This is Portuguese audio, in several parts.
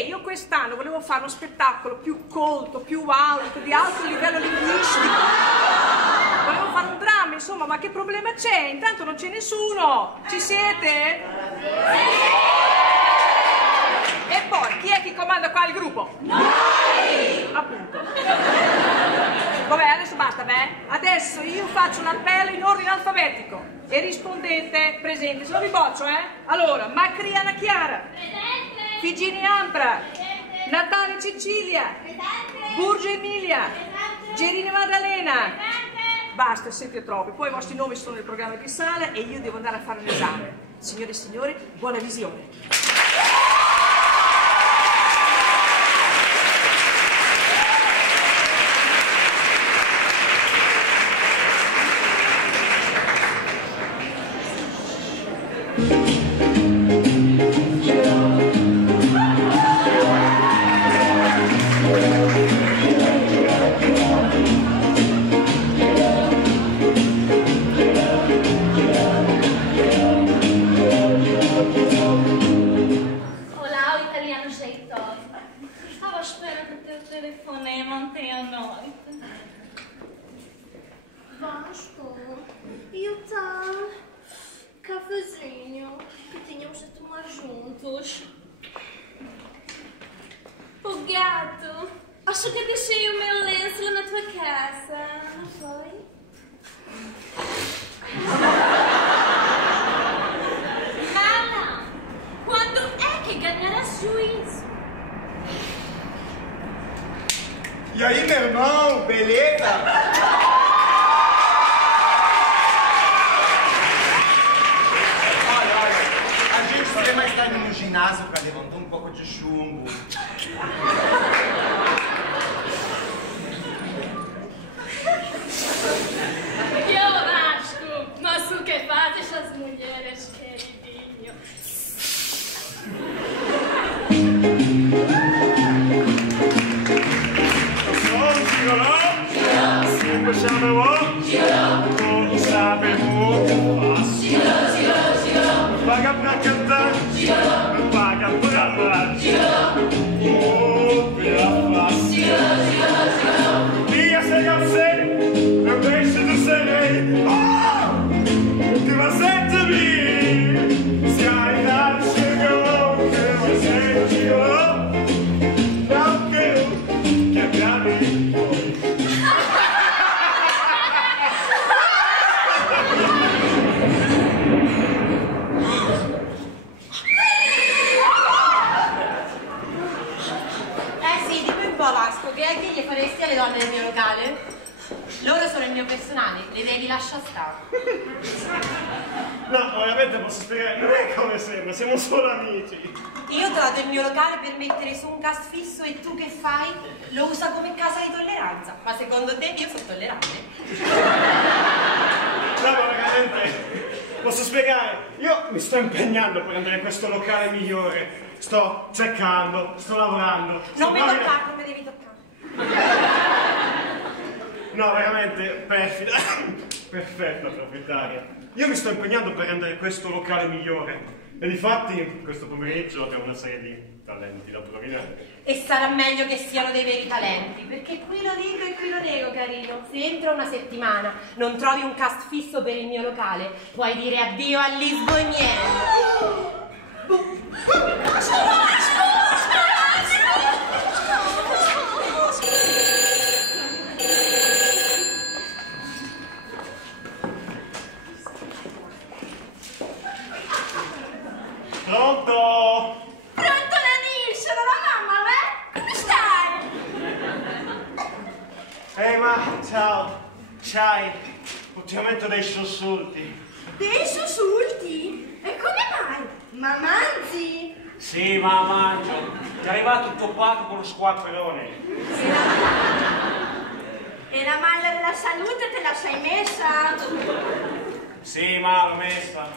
io quest'anno volevo fare uno spettacolo più colto, più alto, di alto livello linguistico. Volevo fare un dramma, insomma, ma che problema c'è? Intanto non c'è nessuno. Ci siete? E poi, chi è che comanda qua il gruppo? Noi! Appunto. Vabbè, adesso basta, beh. Adesso io faccio un appello in ordine alfabetico e rispondete presente, se no vi boccio, Allora, Macriana Chiara. Presente. Figini Ampra. Presente. Natale Cecilia. Presente. Burgio Emilia. Presente. Gerina Maddalena. Presente. Basta, siete troppi. Poi i vostri nomi sono nel programma di sala e io devo andare a fare un esame. Signore e signori, buona visione. Vasco, e o tal cafezinho que tínhamos a tomar juntos? O gato, acho que deixei o meu lenço na tua casa, não foi? Não! Quando é que ganharás juízo? E aí, meu irmão, beleza? Mais tarde no ginásio para levantar um pouco de chumbo. Io Vasco, mas o que fazes as mulheres, queridinho? Sempre chamou, como sabe muito fácil. Me paga pra cantar, me paga pra amar. Ouve a face. Minha CHC, eu deixo de ser rei. O que você te vir? Se a idade chegou, o que você tirou? Não quero que pra mim foi. Vasco, che gli faresti alle donne del mio locale? Loro sono il mio personale, le devi lasciare stare. No, ovviamente posso spiegare, non è come sembra, siamo solo amici. Io ho trovato il mio locale per mettere su un cast fisso e tu che fai? Lo usa come casa di tolleranza. Ma secondo te io sono tollerante? No, ma veramente, posso spiegare? Io mi sto impegnando per andare in questo locale migliore. Sto cercando, sto lavorando. Non mi toccare, non mi devi toccare. No, veramente, perfida. Perfetta proprietaria. Io mi sto impegnando per rendere questo locale migliore. E difatti, questo pomeriggio abbiamo una serie di talenti da provinare. E sarà meglio che siano dei veri talenti, perché qui lo dico e qui lo nego, carino. Se entro una settimana non trovi un cast fisso per il mio locale, puoi dire addio agli sboimieri. Pronto? Pronto Nanish, la mamma, Come stai? Ma ciao. C'hai ultimamente dei sussulti. Dei sussulti? E come mai? Ma mangi? Sì, ma mangio. Ti è arrivato tuo papà con lo squacquerone. E la malla della salute te la sei messa? Sì, ma l'ho messa.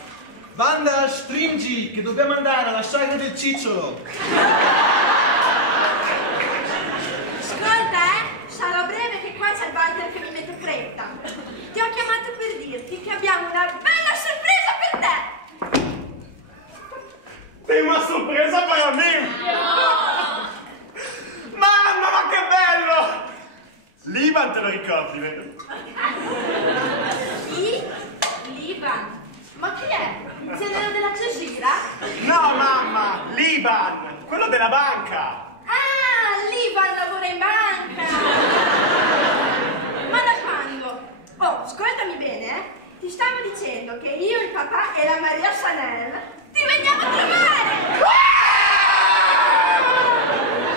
Banda, stringi, che dobbiamo andare alla sagra del cicciolo. Ascolta, sarò breve che qua c'è il Walter che mi mette fretta. Ti ho chiamato per dirti che abbiamo una bella sorpresa per te. Tem una sorpresa para mí. No. ti vedo. Chi? L'Ivan. Ma chi è? Il signore della Cesira? No, mamma, l'Iban, quello della banca. Ah, l'Ivan lavora in banca. Ma da quando? Oh, ascoltami bene, eh. Ti stavo dicendo che io, il papà e la Maria Chanel ti veniamo a trovare.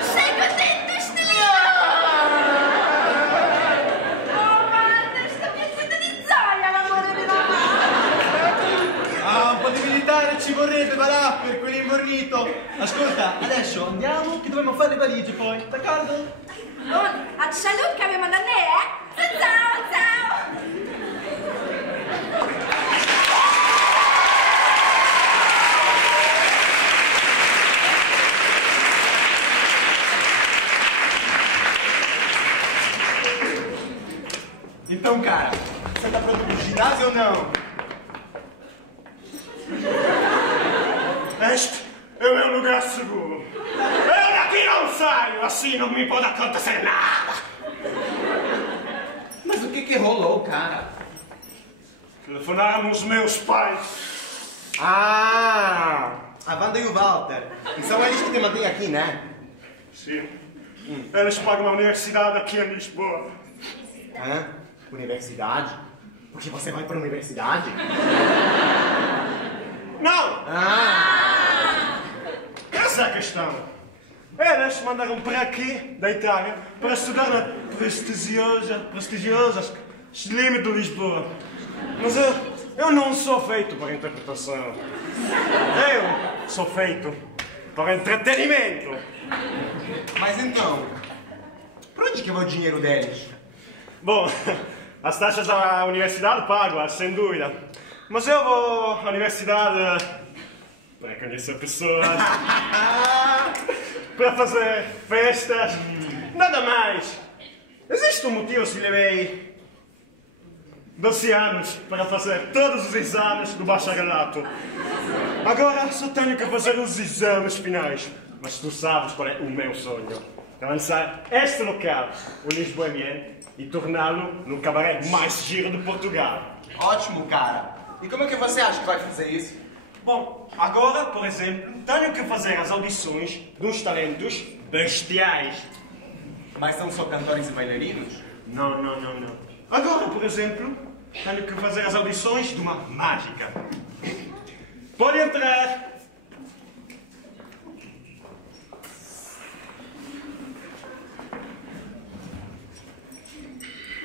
Sei contento, Stelina? Oh, guarda, sta piazzetta di Zoia, l'amore della mamma. Ah, un po' di militare ci vorrebbe, va per quell'imbornito. Ascolta, adesso andiamo che dobbiamo fare le valigie poi, d'accordo? A salut che abbiamo da me, eh? Ciao, ciao. Então, cara, você tá pronto pro ginásio ou não? Este é o meu lugar seguro. Eu daqui não saio, assim não me pode acontecer nada. Mas o que rolou, cara? Telefonaram os meus pais. Ah, a Wanda e o Walter. E são eles que te mantêm aqui, né? Sim. Eles pagam a universidade aqui em Lisboa. Hã? Universidade? Porque você vai para a universidade? Não! Ah! Essa é a questão. Eles mandaram para aqui, da Itália, para estudar na prestigiosa Slim de Lisboa. Mas eu não sou feito para interpretação. Eu sou feito para entretenimento. Mas então, para onde que vai o dinheiro deles? Bom, as taxas da universidade pago, sem dúvida. Mas eu vou à universidade para conhecer pessoas, para fazer festas, nada mais. Existe um motivo se levei 12 anos para fazer todos os exames do bacharelato. Agora só tenho que fazer os exames finais. Mas tu sabes qual é o meu sonho. Lançar este local, o Lisboemian, e torná-lo no cabaré mais giro de Portugal. Ótimo, cara. E como é que você acha que vai fazer isso? Bom, agora, por exemplo, tenho que fazer as audições de uns talentos bestiais. Mas são só cantores e bailarinos? Não. Agora, por exemplo, tenho que fazer as audições de uma mágica. Pode entrar.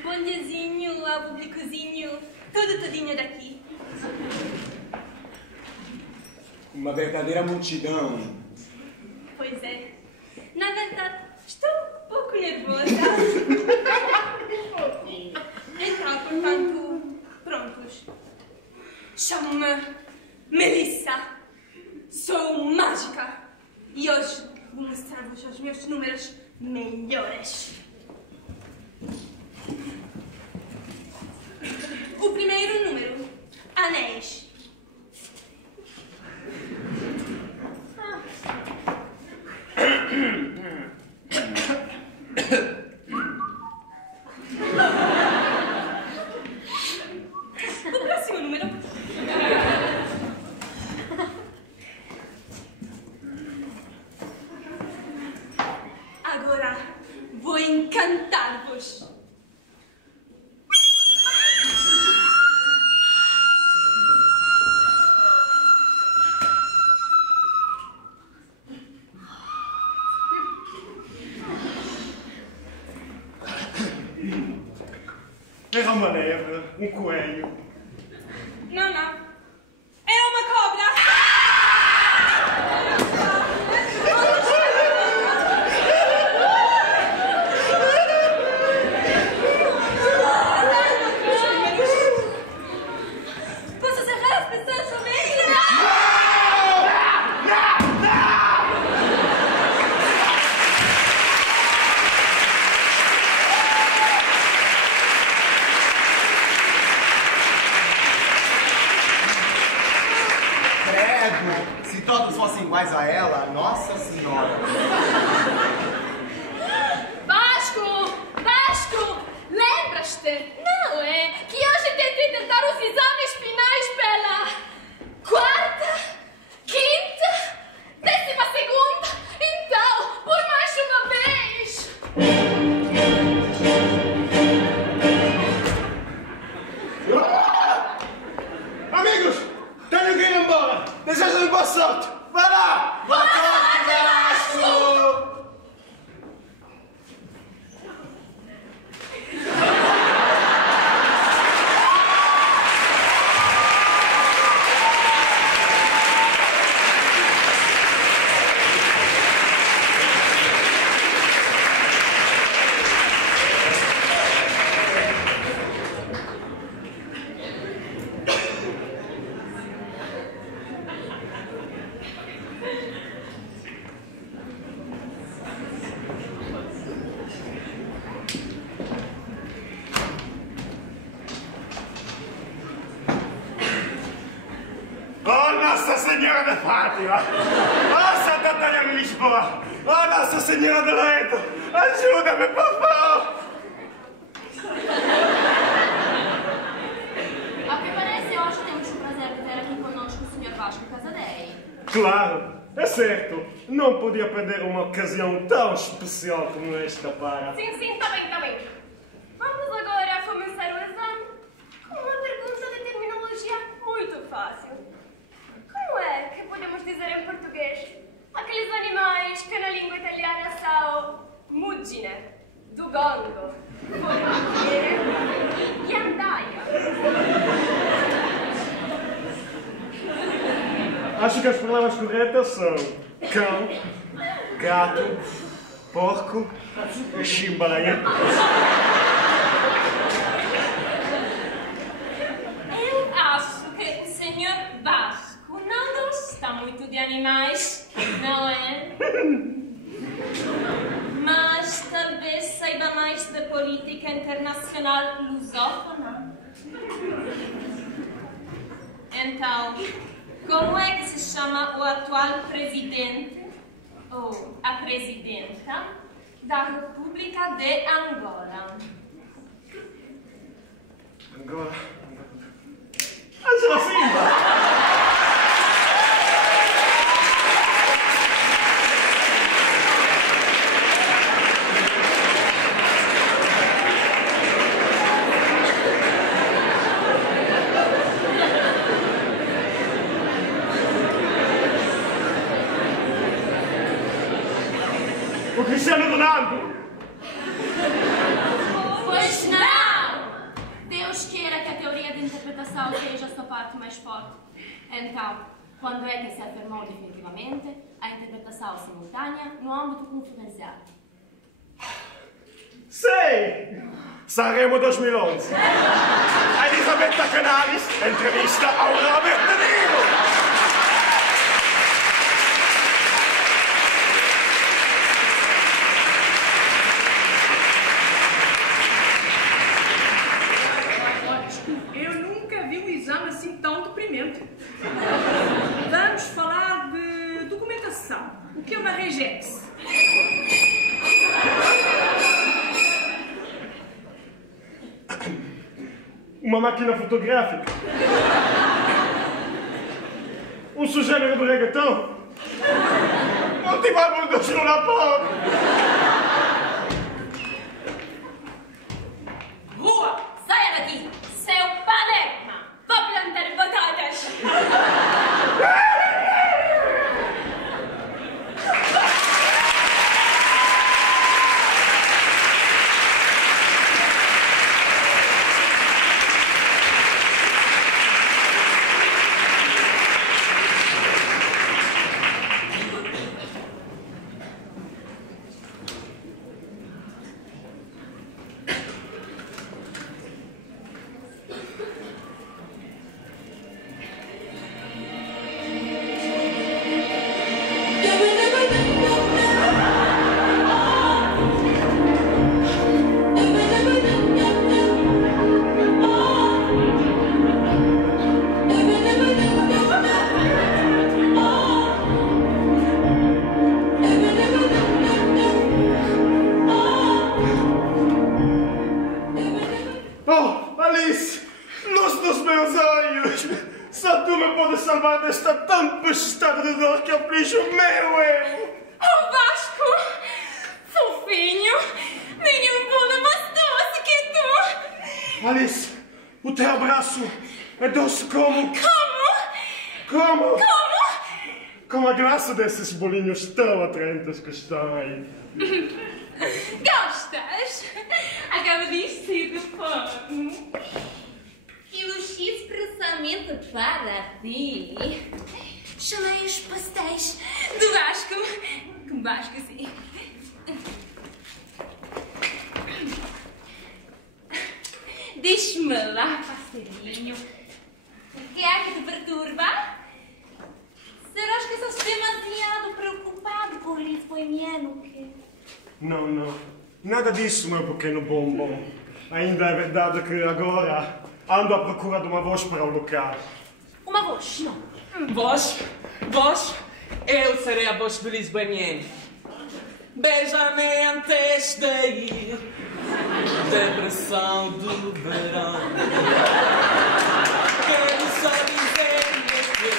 Bom diazinho ao publicozinho, todinho daqui. Uma verdadeira multidão. Pois é. Na verdade, estou um pouco nervosa. Então, portanto, prontos. Chamo-me Melissa. Sou mágica. E hoje vou mostrar-vos os meus números melhores. O primeiro número, anéis. O próximo número. Agora vou encantar-vos. Era uma lebre, um coelho. Não. É uma cobra. Posso serrar as pessoas somente? Amigos, tenho que ir embora. Desejo-lhe boa sorte. Vai lá! Boa sorte, Velasco! Oh, Nossa Senhora de Fátima! Oh, Santa Tânia de Lisboa! Oh, Nossa Senhora de Loreto! Ajuda-me, por favor! A che parece hoje temos o prazer de ter aqui conosco o Sr. Vasco Casadei. Claro, é certo. Não podia perder uma ocasião tão especial como esta para... Sim, tá bem. Vamos agora começar o exame com uma pergunta de terminologia muito fácil. Como é que podemos dizer em português aqueles animais que na língua italiana são muggine, dugongo, formiche e ghiandaia? Acho que as palavras corretas são cão, gato, porco e chimbalha. Eu acho que o Sr. Vasco não gosta muito de animais, não é? Mas talvez saiba mais de política internacional lusófona. Então, como é que se chama o atual presidente, ou a presidenta, da República de Angola? Angola. Angela Silva! O Cristiano Ronaldo! Pois não! Deus queira que a teoria de interpretação seja a sua parte mais forte. Então, quando é que se afirmou definitivamente a interpretação simultânea no âmbito confidencial? Sei! Sanremo 2011. Elisabetta Canalis, entrevista ao Robert De Niro. Eu nunca vi um exame assim tão deprimente. Vamos falar de documentação. O que é uma regex? Uma máquina fotográfica. Um sugênero do reggaeton. Non ti va molto solo la porta. Rua! Saia daqui! Seu palerma! Vá plantar batatas! Oh, Alice! Luz dos meus olhos! Só tu me podes salvar desta tempestade de dor que aflige o meu eu! Oh, Vasco! Fofinho! o teu abraço é doce como... Como? Com a graça desses bolinhos tão atraentes que estão aí. Gostas? Acaba de encher de fome. E o X expressamente para ti. Chamei os pastéis do Vasco. Que Vasco, assim. Diz-me lá, passarinho, o que é que te perturba? Serás que estás demasiado preocupado com o lisboemiano, quê? Não. Nada disso, meu pequeno bombom. Ainda é verdade que agora ando à procura de uma voz para o local. Uma voz? Não. Voz? Eu serei a voz do lisboemiano. Beija-me antes de ir. Depressão do verão. Quero só dizer-lhe que...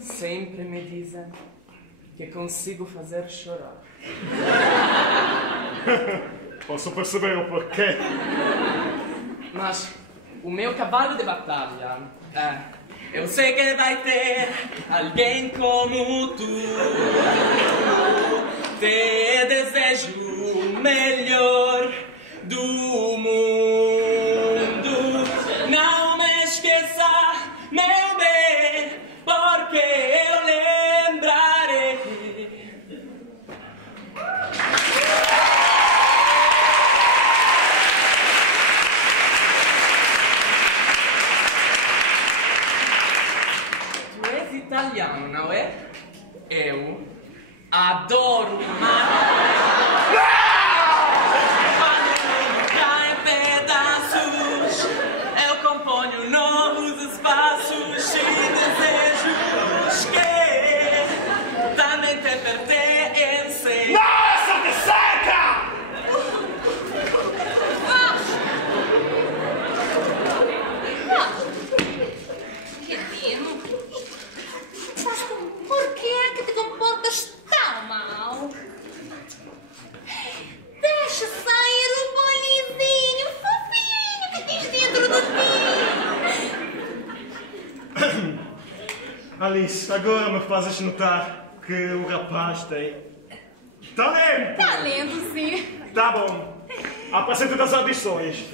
Sempre me dizem que consigo fazer chorar. Posso perceber o porquê. Mas o meu cavalo de batalha eu sei que vai ter alguém como tu. Te desejo o melhor do mundo. Não me esqueça, meu bem, porque eu lembrarei. Tu és italiano, não é? Eu adoro quando cai em pedaços, eu componho novos espaços e desejos que também te pertencem. Nossa, que seca! Querido, por que é que te comportas tão mal? Deixa sair o bolizinho fofinho que tens dentro de mim. Alice, agora me fazes notar que o rapaz tem talento. Talento, sim. Tá bom. Apresenta das audições.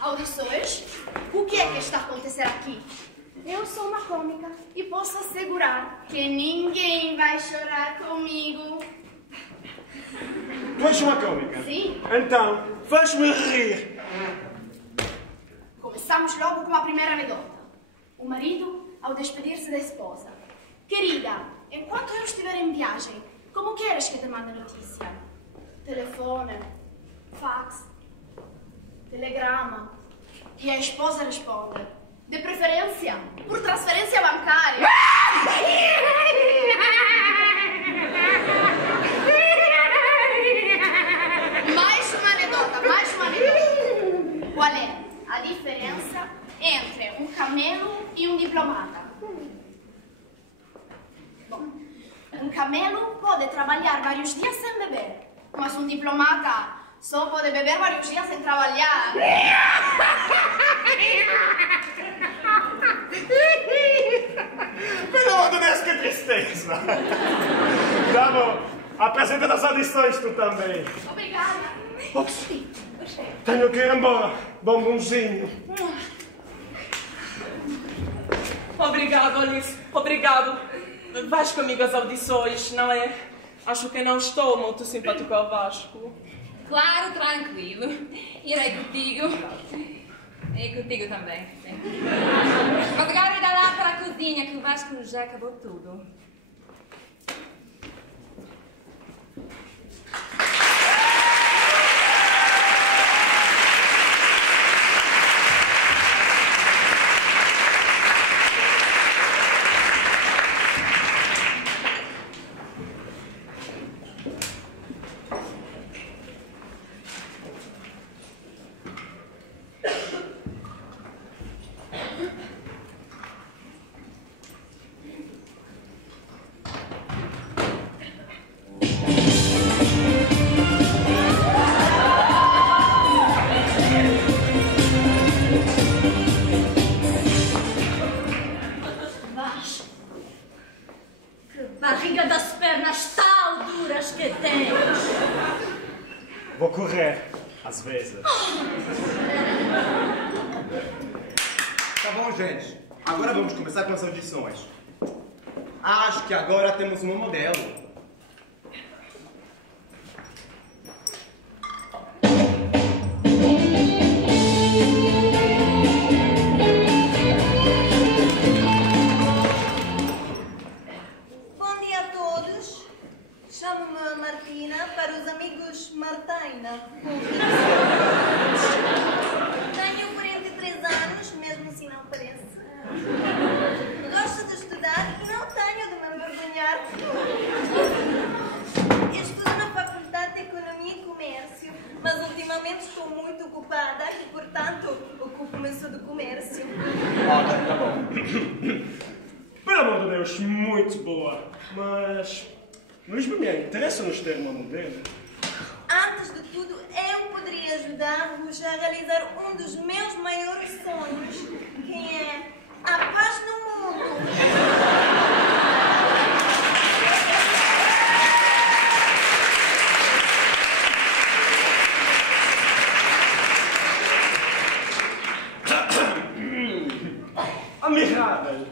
Audições? O que é que está a acontecer aqui? Eu sou uma cômica e posso assegurar que ninguém vai chorar comigo. Tu és uma cômica? Sim. Então, faz-me rir. Começamos logo com a primeira anedota. O marido, ao despedir-se da esposa. Querida, enquanto eu estiver em viagem, como queres que te mande notícia? Telefone, fax, telegrama. E a esposa responde, de preferência, por transferência bancária. Mais uma anedota. Qual é a diferença entre um camelo e um diplomata? Bom, um camelo pode trabalhar vários dias sem beber, mas um diplomata só pode beber vários dias sem trabalhar. Pelo amor de Deus, que tristeza. Tá bom. Apresenta das audições tu também. Obrigada. Ops. Tenho que ir embora. Bombonzinho. Obrigado, Alice. Obrigado. Vais comigo às audições, não é? Acho que não estou muito simpático ao Vasco. Claro, tranquilo. Irei contigo. E contigo também. Sim. Mas agora irá lá para a cozinha que o Vasco já acabou tudo. às vezes. Tá bom, gente. Agora vamos começar com as audições. Acho que agora temos uma modelo. Bom dia a todos. Chamo-me Martina, para os amigos Martina. Tenho 43 anos, mesmo assim não parece. Gosto de estudar e não tenho de me envergonhar. Estudo na Faculdade de Economia e Comércio, mas ultimamente estou muito ocupada e, portanto, ocupo-me só do comércio. Tá bom. Pelo amor de Deus, muito boa. Mas me interessa nos ter uma modelo. Antes de tudo, eu poderia ajudar-vos a realizar um dos meus maiores sonhos, que é a paz no mundo. Admirável!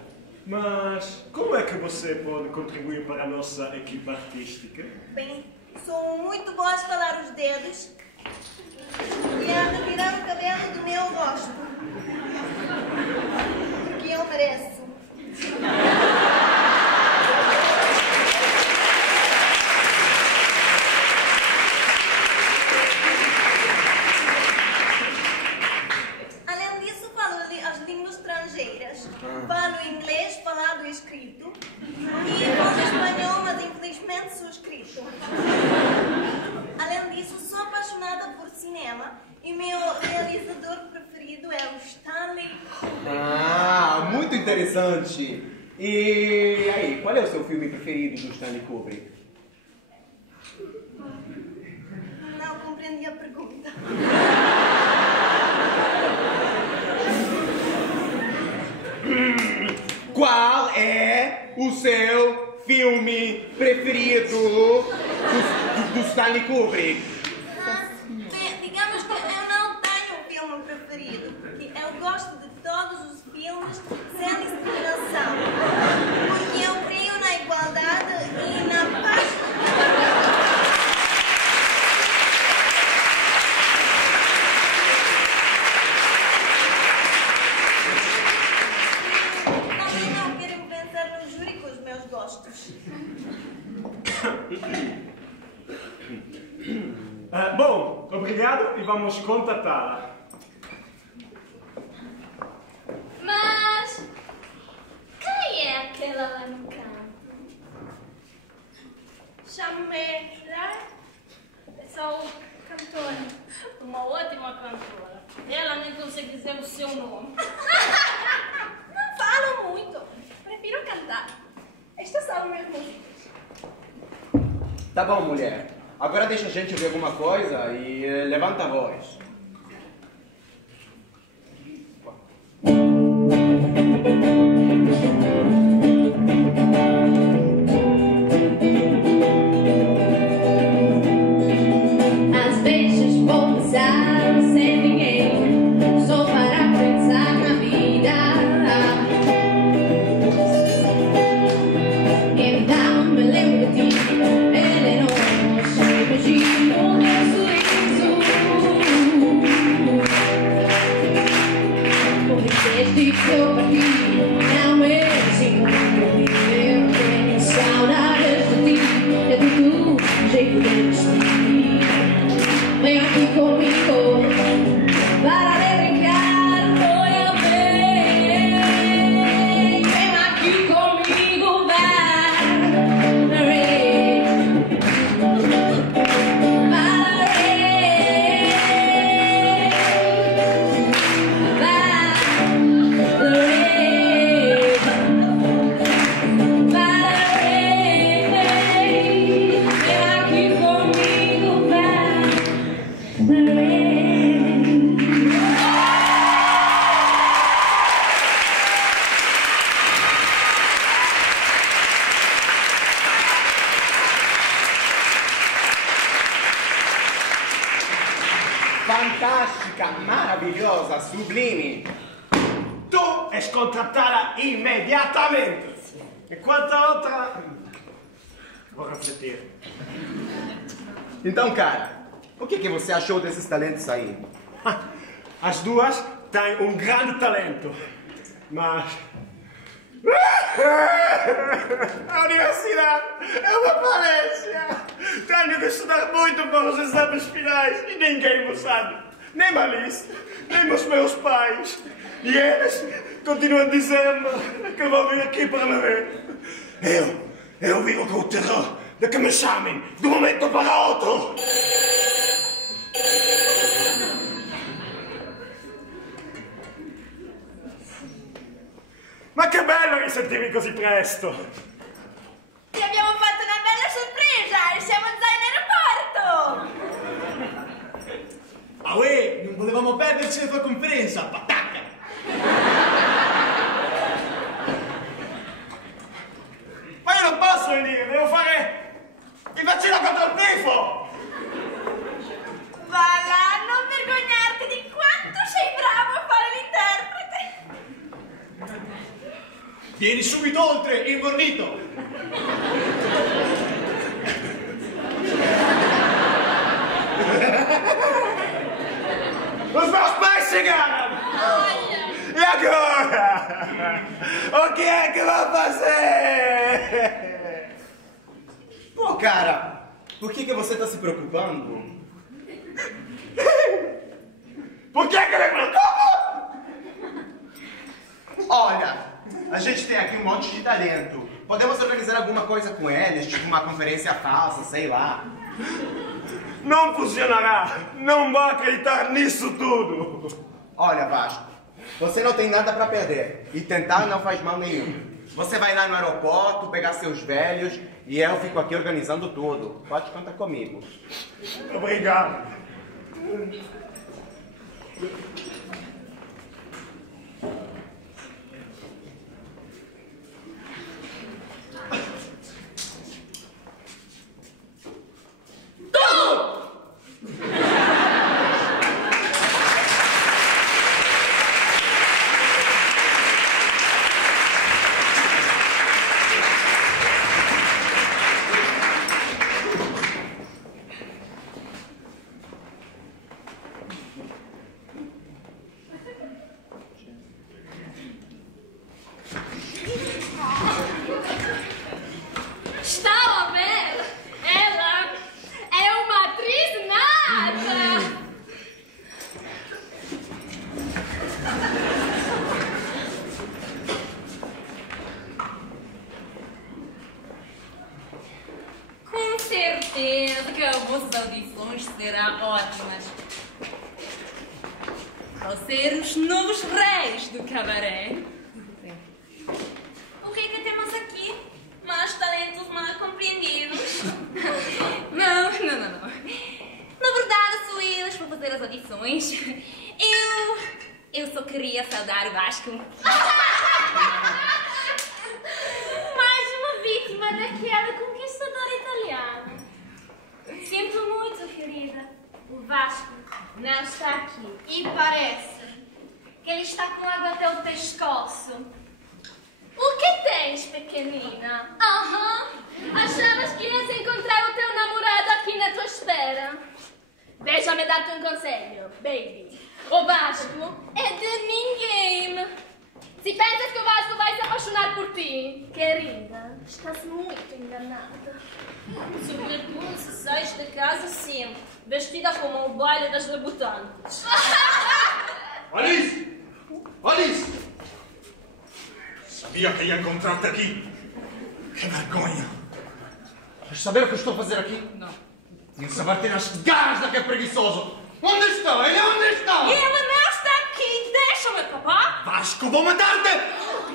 Mas como é que você pode contribuir para a nossa equipa artística? Bem, sou muito boa a estalar os dedos e a retirar o cabelo do meu rosto. Porque eu mereço. Além disso, falo as línguas estrangeiras. Falo inglês, falado e escrito. E falo espanhol, mas infelizmente sou escrito. Além disso, sou apaixonada por cinema e meu realizador preferido é o Stanley Kubrick. Muito interessante. E aí, qual é o seu filme preferido do Stanley Kubrick? Não compreendi a pergunta. Qual é o seu filme preferido do Stanley Kubrick? Bem, digamos que eu não tenho um filme preferido, porque eu gosto de todos os filmes sem discriminação. Porque eu creio na igualdade e na paz. Também não quero pensar no júri com os meus gostos. Bom, obrigado e vamos contatá-la. Mas quem é aquela lá no canto? Chamo-me Clara. Sou cantora. Uma ótima cantora. Ela nem consegue dizer o seu nome. Não falo muito. Prefiro cantar. Estas são minhas músicas. Tá bom, mulher. Agora deixa a gente ouvir alguma coisa e levanta a voz. Às vezes vou pensar sem ninguém, só para pensar na vida. Então me lembro de ti, venenoso, imagino o teu sorriso. Como disseste que eu parti, não é assim como eu tenho saudades de ti, é do teu jeito de vestir. Vem aqui comigo para brincar, foi a bem. Vem aqui comigo, Valerie. fresca, maravilhosa, sublime. Tu és contratada imediatamente. Enquanto a outra... Vou refletir. Então, cara, o que você achou desses talentos aí? As duas têm um grande talento, mas... A universidade é uma falência. Tenho que estudar muito para os exames finais e ninguém me sabe. Nem Malice, nem os meus pais. E eles continuam dizendo que vou vir aqui para me ver. Eu vivo com o terror de que me chamem de um momento para outro. Ma che bello risentirmi così presto! Ti abbiamo fatto una bella sorpresa! Siamo già in aeroporto! Ah uè, non volevamo perderci la tua conferenza, patacca! Ma io non posso venire, devo fare il vaccino contro il tifo! Va là, non vergognarti di quanto sei bravo a fare l'interprete! Vieni subito oltre, invornito! Os meus pais chegaram! E agora? O que é que vou fazer? Pô, cara, por que você tá se preocupando? Por que me preocupo? Olha, a gente tem aqui um monte de talento. Podemos organizar alguma coisa com eles, tipo uma conferência falsa, sei lá. Não funcionará! Não vou acreditar nisso tudo! Olha, Vasco, você não tem nada pra perder. E tentar não faz mal nenhum. Você vai lá no aeroporto, pegar seus velhos e eu fico aqui organizando tudo. Pode contar comigo. Obrigado. certeza que as audições serão ótimas. Vão ser os novos reis do cabaré. O que é que temos aqui? Mais talentos mal compreendidos. Não. Na verdade, sou eles para fazer as audições. Eu só queria saudar o Vasco. Mais uma vítima daquela conquistadora italiana. Sinto muito, querida. O Vasco não está aqui. E parece que ele está com água até o pescoço. O que tens, pequenina? Achavas que ias encontrar o teu namorado aqui na tua espera? Deixa-me dar-te um conselho, baby. O Vasco é de ninguém. Se pensas que o Vasco vai se apaixonar por ti, querida, estás muito enganada. Sobretudo se sais de casa sempre, vestida como o baile das debutantes. Alice! Alice! Sabia que ia encontrar-te aqui. Que vergonha. Queres saber o que eu estou a fazer aqui? Não. Não saber ter as garras daquele preguiçoso. Onde está? Ele onde está? Ele não está aqui, deixa-me acabar. Vasco, vou matar-te!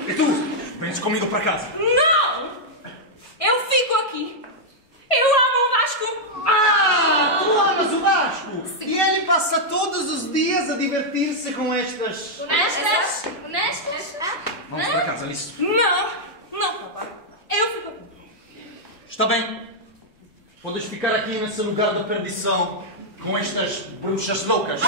E tu? Vens comigo para casa. Não! Eu fico aqui. Eu amo o Vasco. Tu amas o Vasco? E ele passa todos os dias a divertir-se com estas... Honestas? Vamos para casa, Alice. Não, papai. Eu fico aqui. Está bem. Podes ficar aqui nesse lugar de perdição. com estas bruxas loucas.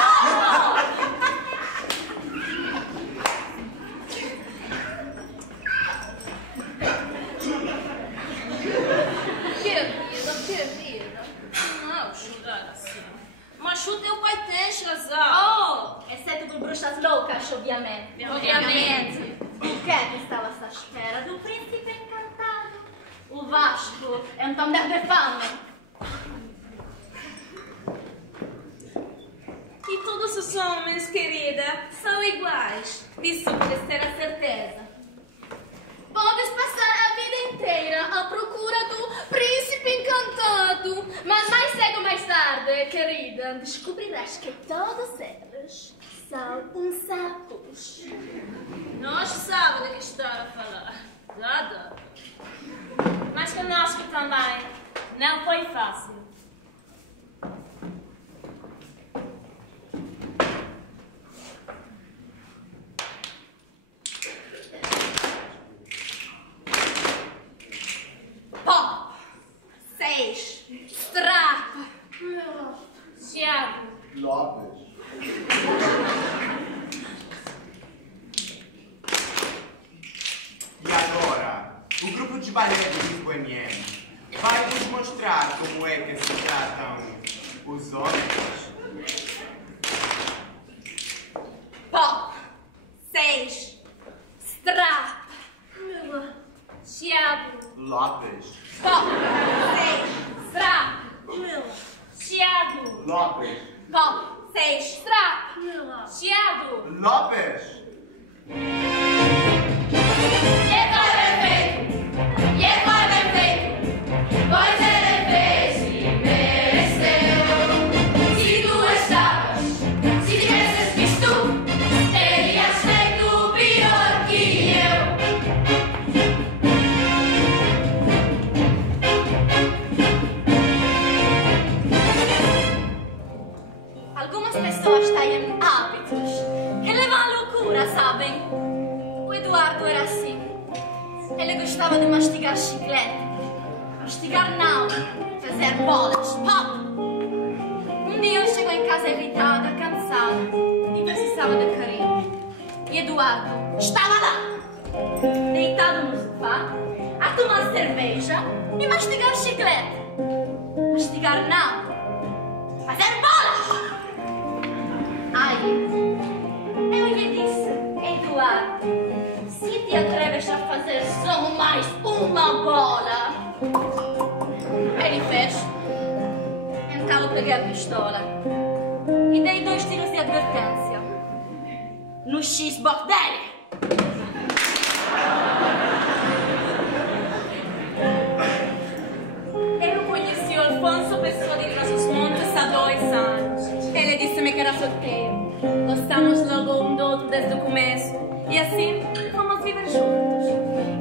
Querida. Não, chutar assim. Mas o teu pai tem razão. Oh, exceto por bruxas loucas, obviamente. Obviamente. O que é que estavas à espera do príncipe encantado? O Vasco é um também de fama. E todos os homens, querida, são iguais. Disso podes ter a certeza. Podes passar a vida inteira à procura do príncipe encantado. Mas mais cedo ou mais tarde, querida, descobrirás que todos eles são uns sapos. Nós sabemos de que está a falar. Nada. Mas conosco também não foi fácil. Pop, 6, strap, Thiago, Lopes. E agora, o grupo de balé do Lisboa MM vai nos mostrar como é que se tratam os homens. Pop, 6, strap, Thiago, Lopes. Pop, 6, strap, Thiago, Lopes. Pop, 6, strap, Thiago. Lopes. E vai bem feito, e vai bem feito, vai ser vez e mereceu. Se tu estavas, se tivesses visto, terias feito pior que eu. Algumas pessoas têm hábitos que levam à loucura, sabem? O Eduardo era assim. Ele gostava de mastigar chiclete. Mastigar não, fazer bolas. Pop! Um dia ele chegou em casa irritada, cansada e precisava de carinho. E Eduardo estava lá, deitado no sofá, a tomar cerveja e mastigar chiclete. Mastigar não, fazer bolas! Aí, eu lhe disse, Eduardo, se te atreves a fazer só mais uma bola. Ele fez. Então eu peguei a pistola e dei 2 tiros de advertência no X-Box dele. Eu conheci o Alfonso Pessoa de Trás-os-Montes há 2 anos. Ele disse-me que era solteiro. Gostamos logo um do outro desde o começo. E assim, fomos viver juntos.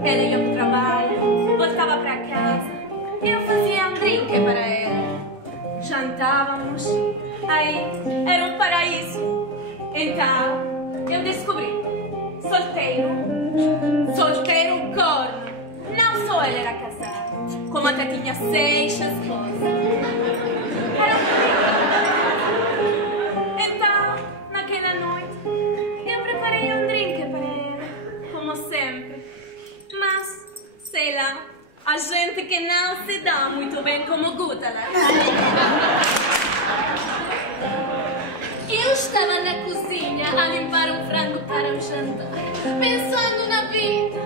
Ele ia para o trabalho, voltava para casa. E eu fazia um drink para ele. Jantávamos. Aí, era um paraíso. Então, eu descobri. Solteiro corno. Não só ele era casado, como até tinha 6 esposas. Era então, naquela noite, eu preparei um drink para ele, como sempre. Mas, sei lá, a gente que não se dá muito bem como Gutala. Eu estava na cozinha a limpar um frango para o jantar, pensando na vida.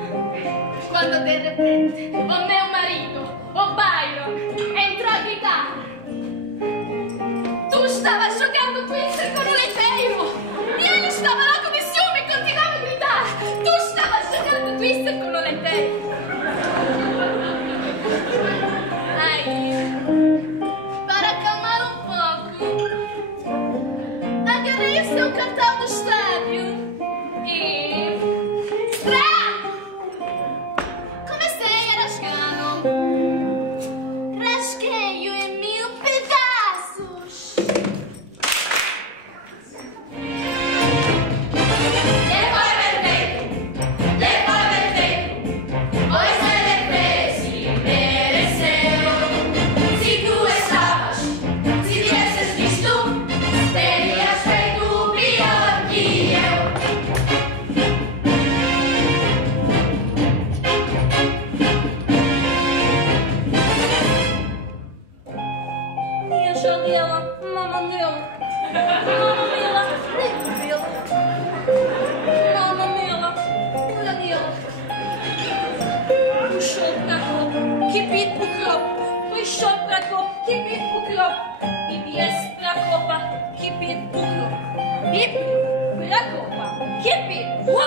Quando de repente o meu marido, o Byron, entrou a gritar: tu estavas jogando Twister com o leiteiro! E ele estava lá com ciúme e continuava a gritar: tu estavas jogando Twister com o leiteiro! Aí, para acalmar um pouco, agarrei o seu cartão do estádio e... comecei a rasgá-lo.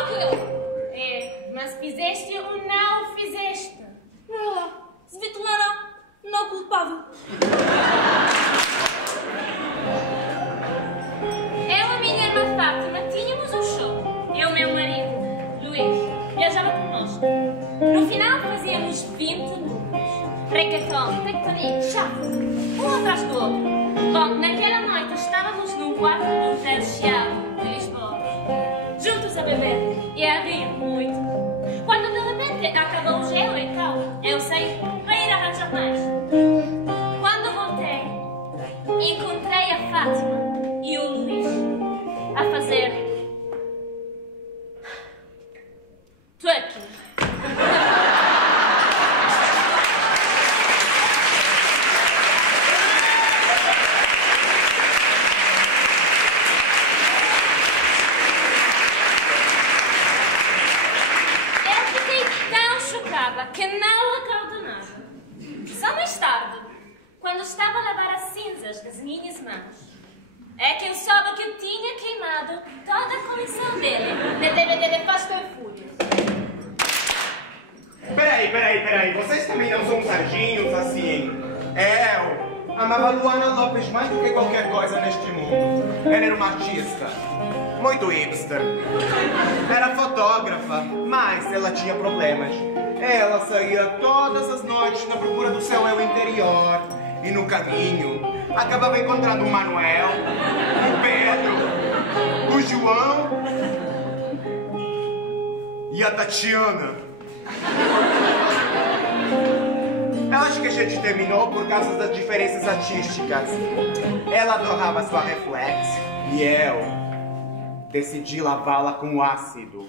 pouco! Mas fizeste ou não fizeste? Svetlana, não culpável. Eu e a minha irmã Fátima tínhamos um show. Eu e meu marido, Luís, viajava connosco. No final fazíamos 20 números. Reggaeton, tectonique, shuffle, um atrás do outro. Bom, naquela noite estávamos num quarto do Hotel Chiado de Lisboa, juntos a beber e a rir muito. Quando de repente acabou o gelo e tal, eu saí para ir arranjar mais. Quando voltei, encontrei a Fátima e o Luís a fazer twerking. Que não acordou nada. Só mais tarde, quando estava a lavar as cinzas das minhas mãos, é que eu soube que eu tinha queimado toda a coleção dele de DVD de Fast and Furious. Peraí, vocês também não são sardinhos assim? Eu amava Luana Lopes mais do que qualquer coisa neste mundo. Ela era uma artista, muito hipster. Era fotógrafa, mas ela tinha problemas. Ela saía todas as noites na procura do seu eu interior. E no caminho, acabava encontrando o Manuel, o Pedro, o João e a Tatiana. Eu acho que a gente terminou por causa das diferenças artísticas. Ela adorava sua reflex e eu decidi lavá-la com ácido.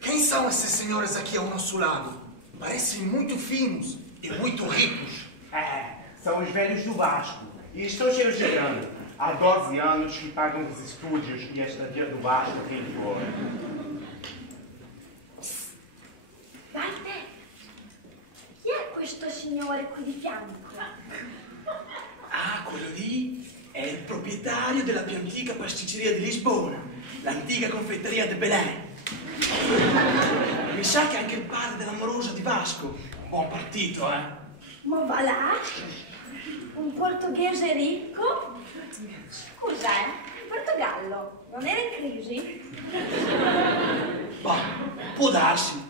Quem são esses senhores aqui ao nosso lado? Parecem muito finos e muito ricos. São os velhos do Vasco. E estão cheios de grana. Há 12 anos que pagam os estúdios e a estadia do Vasco aqui fora. Walter, chi è questo signore qui di fianco? Ah, quello lì è il proprietario della più antica pasticceria di Lisbona, l'antica confetteria de Belém. Mi sa che anche il padre dell'amorosa di Vasco. Buon partito, eh? Ma va là? Un portoghese ricco? Scusa, il Portogallo non era in crisi? Bah, può darsi,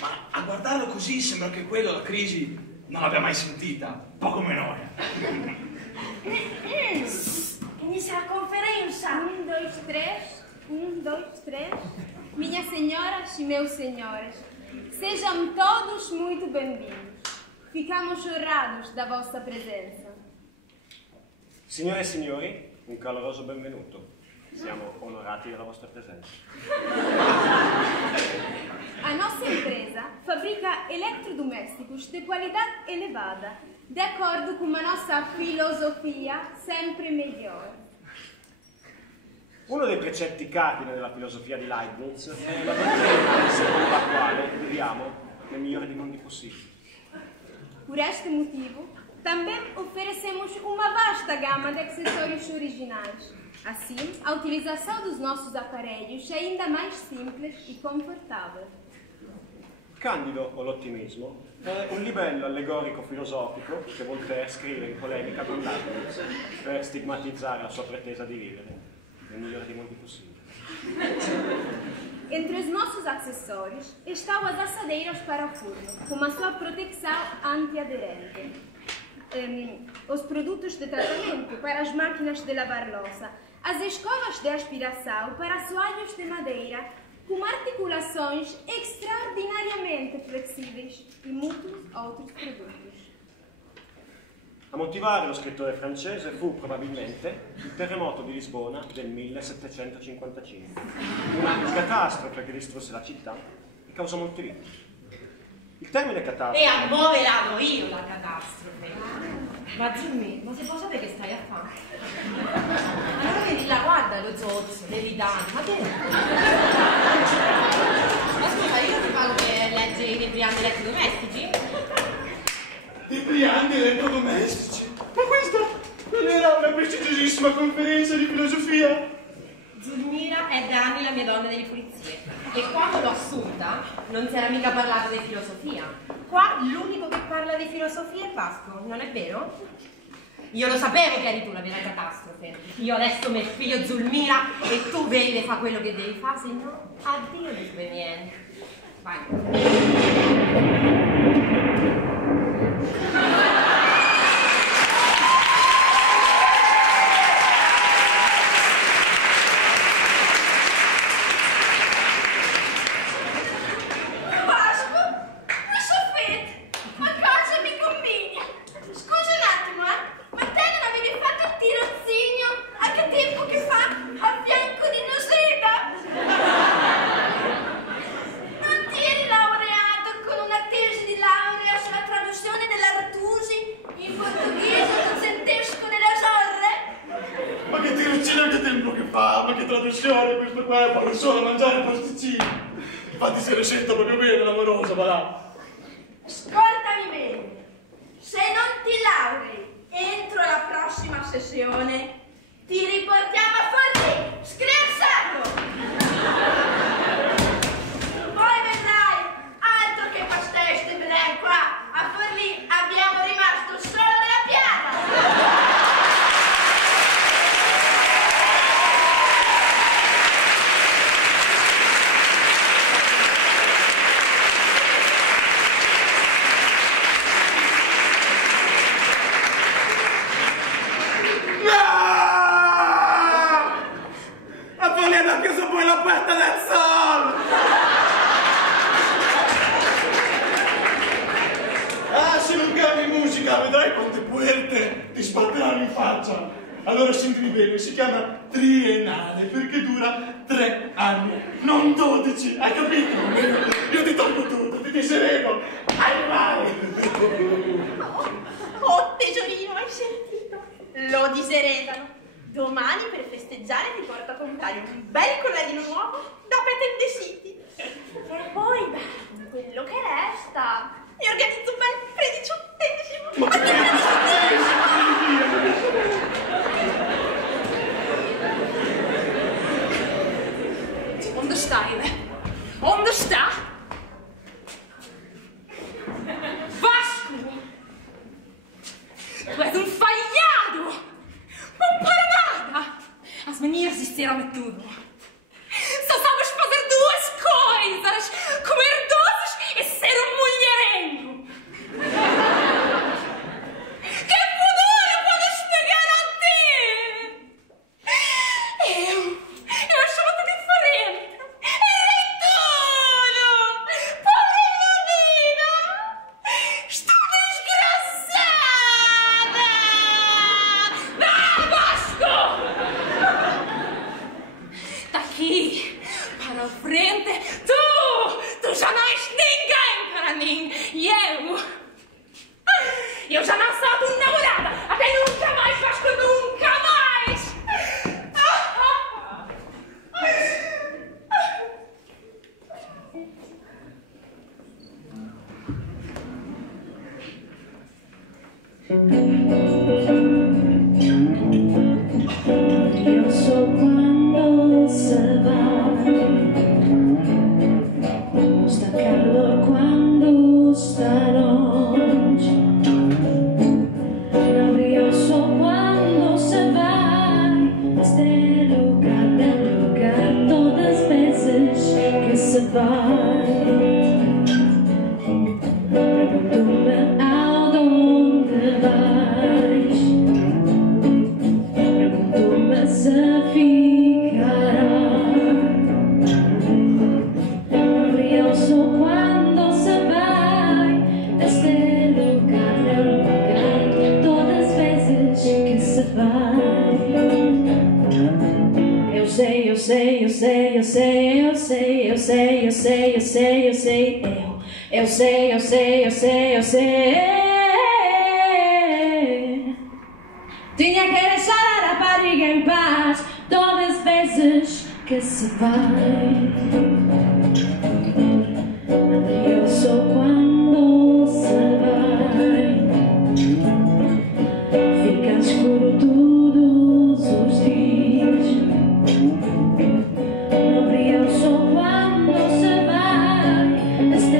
ma a guardarlo così sembra che quello la crisi non l'abbia mai sentita, poco meno. Inizia a conferenza. 1, 2, 3. 1, 2, 3. Minhas senhoras e meus senhores, sejam todos muito bem-vindos. Ficamos honrados da vossa presença. Signore e signori, un caloroso benvenuto. Siamo onorati della vostra presenza. A nossa empresa fabrica eletrodomésticos de qualidade elevada, de acordo com a nossa filosofia sempre melhor. Uno dei precetti cardine della filosofia di Leibniz è la dottrina secondo la quale viviamo nel migliore dei mondi possibili. Por este motivo, também oferecemos uma vasta gama de acessórios originais. Assim, a utilização dos nossos aparelhos é ainda mais simples e confortável. Candido o l'ottimismo è un livello allegorico-filosofico che Voltaire scrive in polemica con Leibniz per stigmatizzare la sua pretesa di vivere nel migliore dei modi possibili. Entre os nossos acessórios estão as assadeiras para o forno, com a sua proteção antiaderente. Os produtos de tratamento para as máquinas de lavar louça, as escovas de aspiração para assoalhos de madeira, com articulações extraordinariamente flexíveis e muitos outros produtos. A motivare lo scrittore francese fu probabilmente il terremoto di Lisbona del 1755, una catastrofe che distrusse la città e causò molti vittime. Il termine catastrofe... E a mo' ve la do io la catastrofe. Ma Jimmy, ma se può sapere che stai a fare? Allora vedi là, guarda lo zozzo, le ridani, ma che? Ma scusa, io ti pago per leggere i libri elettrodomestici? Libri elettrodomestici? Ma questa non era una prestigiosissima conferenza di filosofia? Zulmira è da anni la mia donna delle pulizie e quando l'ho assunta non si era mica parlato di filosofia. Qua l'unico che parla di filosofia è Pasqua, non è vero? Io lo sapevo che eri tu la vera catastrofe. Io adesso mi figlio Zulmira e tu vedi e fa quello che devi fare, se no addio le tue niente. Vai. Voglio solo mangiare pasticcini. Infatti si era scelta proprio bene l'amorosa, va là. Ascoltami bene. Se non ti lauri entro la prossima sessione, ti riportiamo a Forlì, scriazzato! Poi vedrai, altro che pasteste, vedrai qua. A Forlì abbiamo rimasto solo della pianta. Vedrai quante puerte ti sbatteranno in faccia. Allora sentimi bene, si chiama triennale perché dura 3 anni, non 12, hai capito? Io ti tolgo tutto, ti diserego, animale! Oh tesorino, hai sentito? Lo diseredano. Domani per festeggiare ti porto a comprare un bel colladino nuovo da Pet & City. E poi, beh, quello che resta... Mi organizzo un bel 13º. Onde stai? Onde sta? Vasco! Tu és um falhado! Não para nada! As manias de ser homem tudo. Só sabes fazer 2 coisas: comer doces e ser um mulherengo. Que futuro podes pegar a ti? Eu achava-te diferente. Errei tudo! Pobre menina! Estou desgraçada! Ah, Vasco! Tá aqui, para a frente, tu já não és ninguém para mim. E eu já não sou tua namorada. Até nunca mais, Vasco, nunca mais! Eu sou vai. Pergunto-me aonde vais. Pergunto-me se ficará. Não realço quando se vai. Este lugar é o lugar todas as vezes que se vai. Eu sei, eu sei, eu sei, eu sei, eu sei, eu sei, eu sei, eu sei, eu sei, eu sei, eu sei, eu sei, eu sei. Tinha que deixar a rapariga em paz todas as vezes que se vai. Eu sou quando se vai. Fica escuro todos os dias. Não brilha o sol quando se vai. Este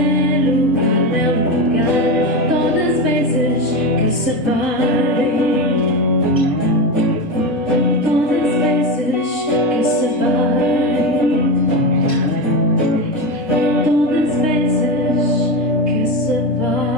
lugar é o lugar todas as vezes que se vai. Todas as vezes que se vai. Todas as vezes que se vai.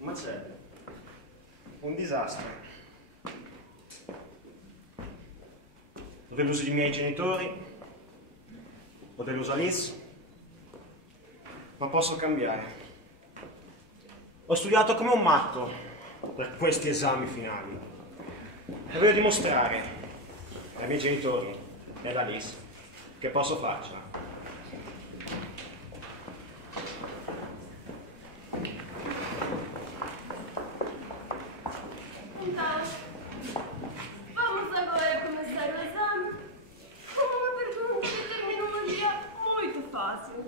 Un macello, un disastro. Ho deluso i miei genitori, ho deluso Alice, ma posso cambiare. Ho studiato come un matto per questi esami finali e voglio dimostrare ai miei genitori e ad Alice che posso farcela. Então, vamos agora começar o exame com uma pergunta de terminologia muito fácil.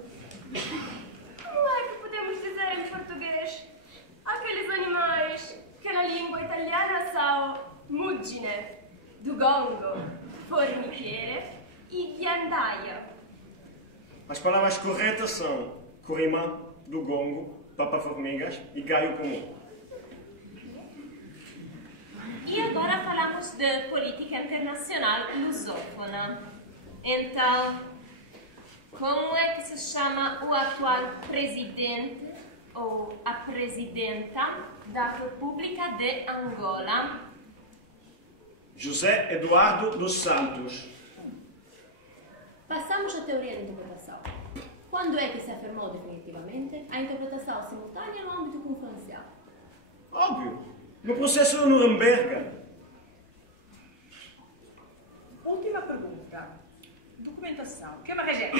Como é que podemos dizer em português aqueles animais que na língua italiana são muggine, dugongo, formichiere e ghiandaia? As palavras corretas são corrimã, dugongo, papa-formigas e galho comum. E agora falamos de política internacional lusófona. Então, como é que se chama o atual presidente ou a presidenta da República de Angola? José Eduardo dos Santos. Passamos à teoria da interpretação. Quando é que se afirmou definitivamente a interpretação simultânea no âmbito conferencial? Óbvio, no processo de Nuremberg. Última pergunta. Documentação. O que é uma regex?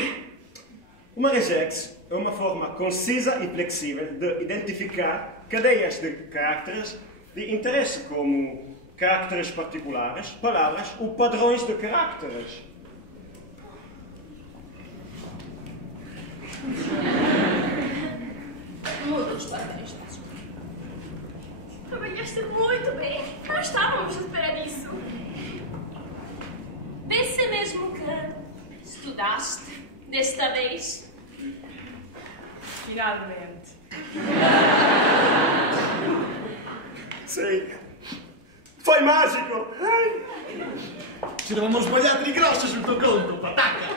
Uma regex é uma forma concisa e flexível de identificar cadeias de caracteres de interesse, como caracteres particulares, palavras ou padrões de caracteres. Muda os padrões. Trabalhaste muito bem. Não estávamos à espera disso. Vê-se mesmo que estudaste desta vez? Finalmente. Sim. Foi mágico! Ci eravamo sbagliati di grosso sul tuo conto, patacca!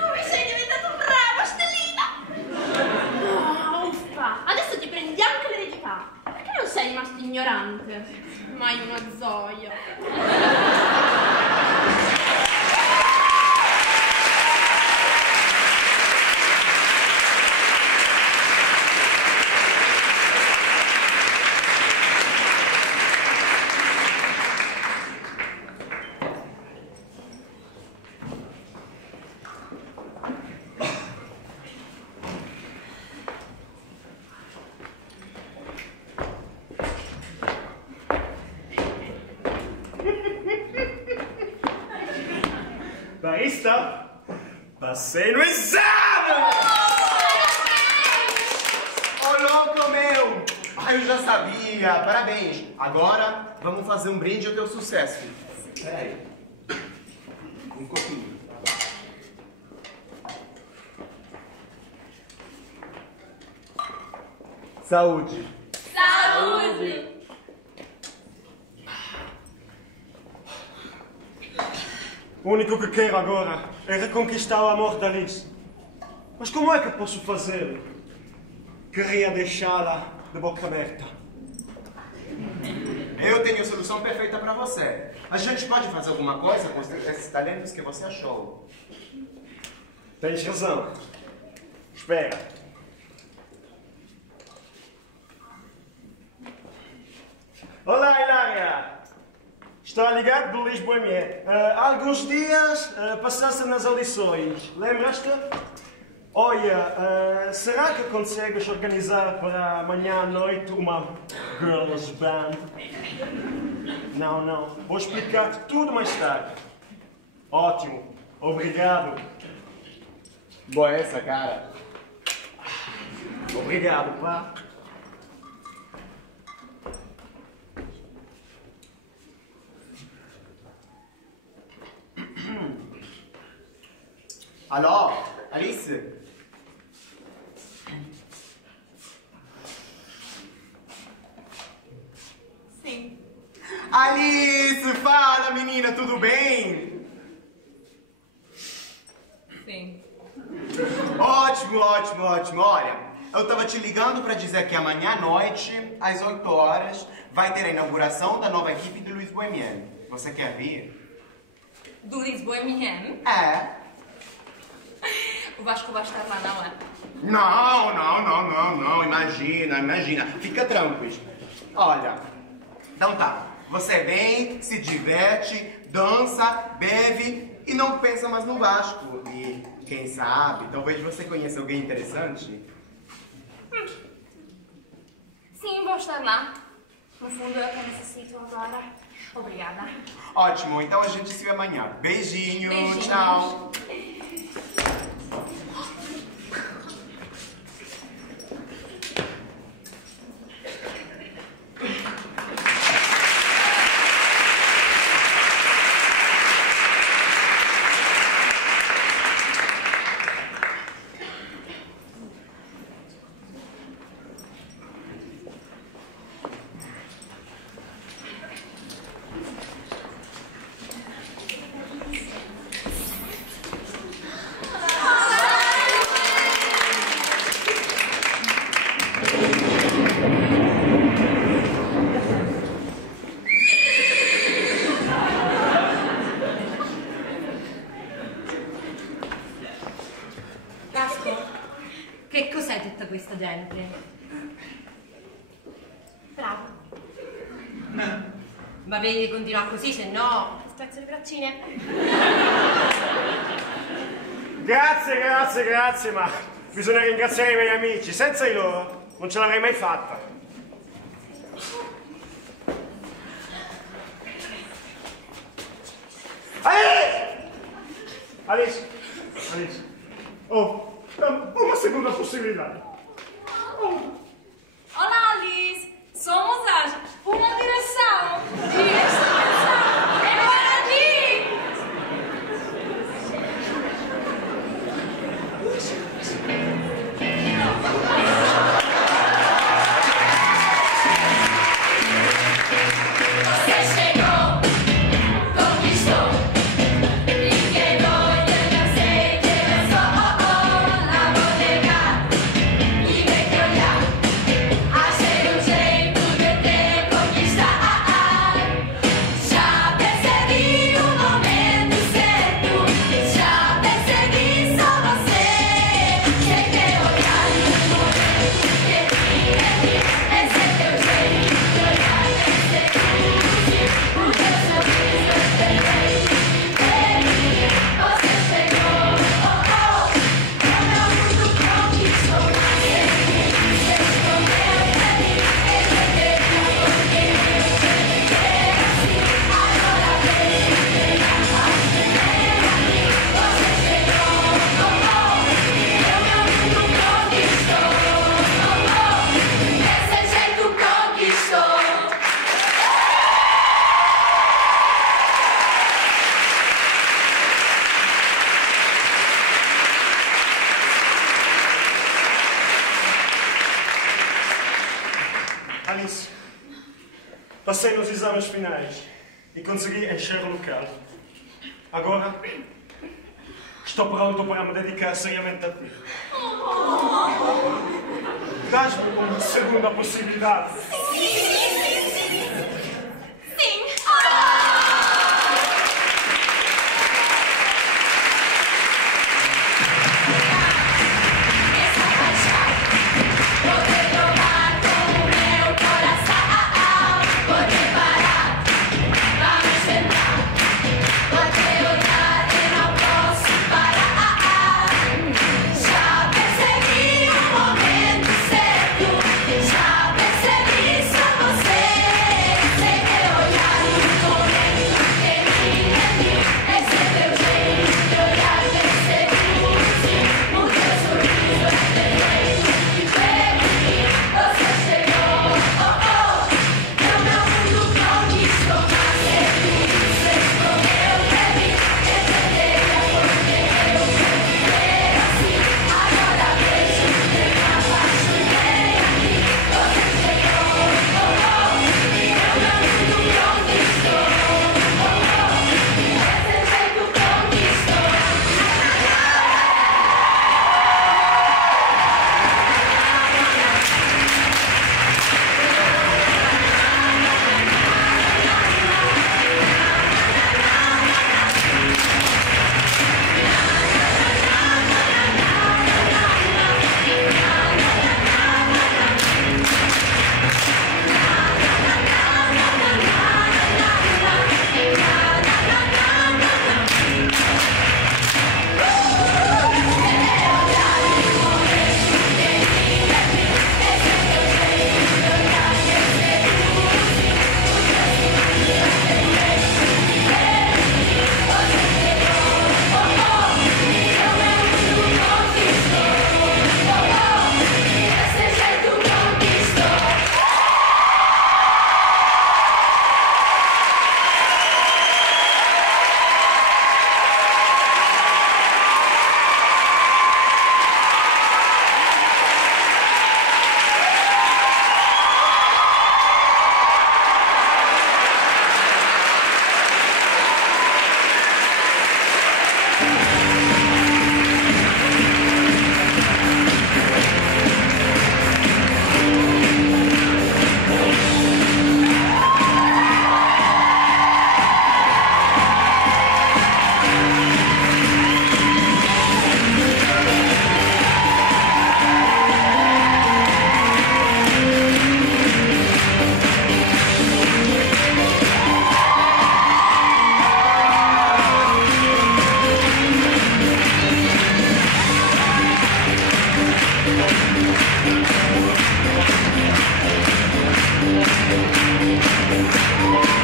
Come sei diventato bravo, Stellina! Uffa, adesso ti prendi anche l'eredità. Perché non sei rimasto ignorante? Mai uno zoio. vista? Passei no exame! Ô, louco meu! Ah, eu já sabia! Parabéns! Agora, vamos fazer um brinde ao teu sucesso. Peraí. Um copinho. Saúde! Saúde! O único que quero agora é reconquistar o amor da Alice. Mas como é que posso fazê-lo? Queria deixá-la de boca aberta. Eu tenho a solução perfeita para você. A gente pode fazer alguma coisa com esses talentos que você achou. Tens razão. Espera. Olá, Hilária! Estou a ligar do Lisboa Boêmien. Há alguns dias passaste nas audições. Lembras-te? Olha, será que consegues organizar para amanhã à noite uma girls band? Não. Vou explicar-te tudo mais tarde. Ótimo. Obrigado. Boa essa, cara. Obrigado, pá. Alô, Alice? Sim. Alice, fala, menina, tudo bem? Sim. Ótimo. Olha, eu tava te ligando pra dizer que amanhã à noite, às 8 horas, vai ter a inauguração da nova equipe do Lisboa Boêmien. Você quer vir? Do Lisboa Boêmien? É. O Vasco vai estar lá, não é? Não. Imagina. Fica tranquilo. Olha, então tá. Você vem, se diverte, dança, bebe e não pensa mais no Vasco. E quem sabe, talvez você conheça alguém interessante. Sim, vou estar lá. No fundo, é o que eu necessito agora. Obrigada. Ótimo, então a gente se vê amanhã. Beijinho. Tchau. Che cos'è tutta questa gente? Bravo. Ma vedi, continua così, se no... Spezzo le braccine. Grazie, ma bisogna ringraziare i miei amici. Senza di loro non ce l'avrei mai fatta. Alice! Oh, uma segunda possibilidade. Olá, Alice! Somos as Uma Direção! E esta canção é para ti! Você chegou, conquistou. Ninguém doido, eu sei que eu sou. La bodega. Alice, passei nos exames finais e consegui encher o local. Agora, estou pronto para me dedicar seriamente a ti. Dás-me uma segunda possibilidade. Sim! Thank you.